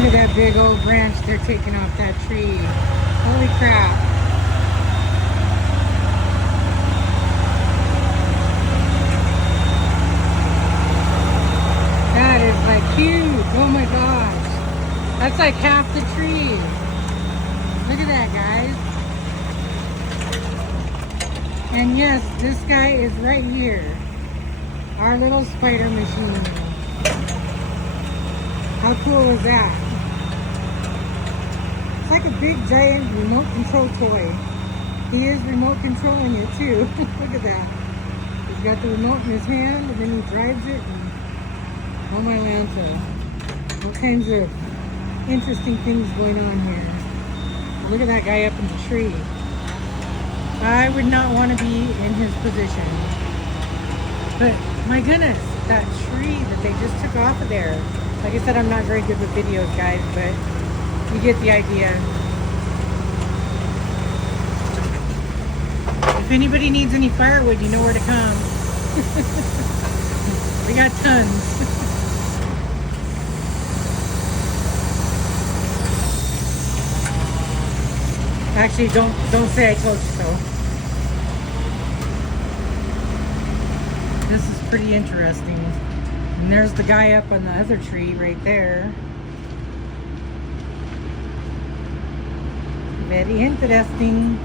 Look at that big old branch they're taking off that tree. Holy crap. That is like huge. Oh my gosh. That's like half the tree. Look at that, guys. And yes, this guy is right here. Our little spider machine. How cool is that? It's like a big giant remote control toy. He is remote controlling it too. Look at that. He's got the remote in his hand and then he drives it. And, oh my Lanta. All kinds of interesting things going on here. Look at that guy up in the tree. I would not want to be in his position. But my goodness, that tree that they just took off of there. Like I said, I'm not very good with videos, guys, but you get the idea. If anybody needs any firewood, you know where to come. We got tons. Actually, don't say I told you so. This is pretty interesting. And there's the guy up on the other tree right there. Very interesting.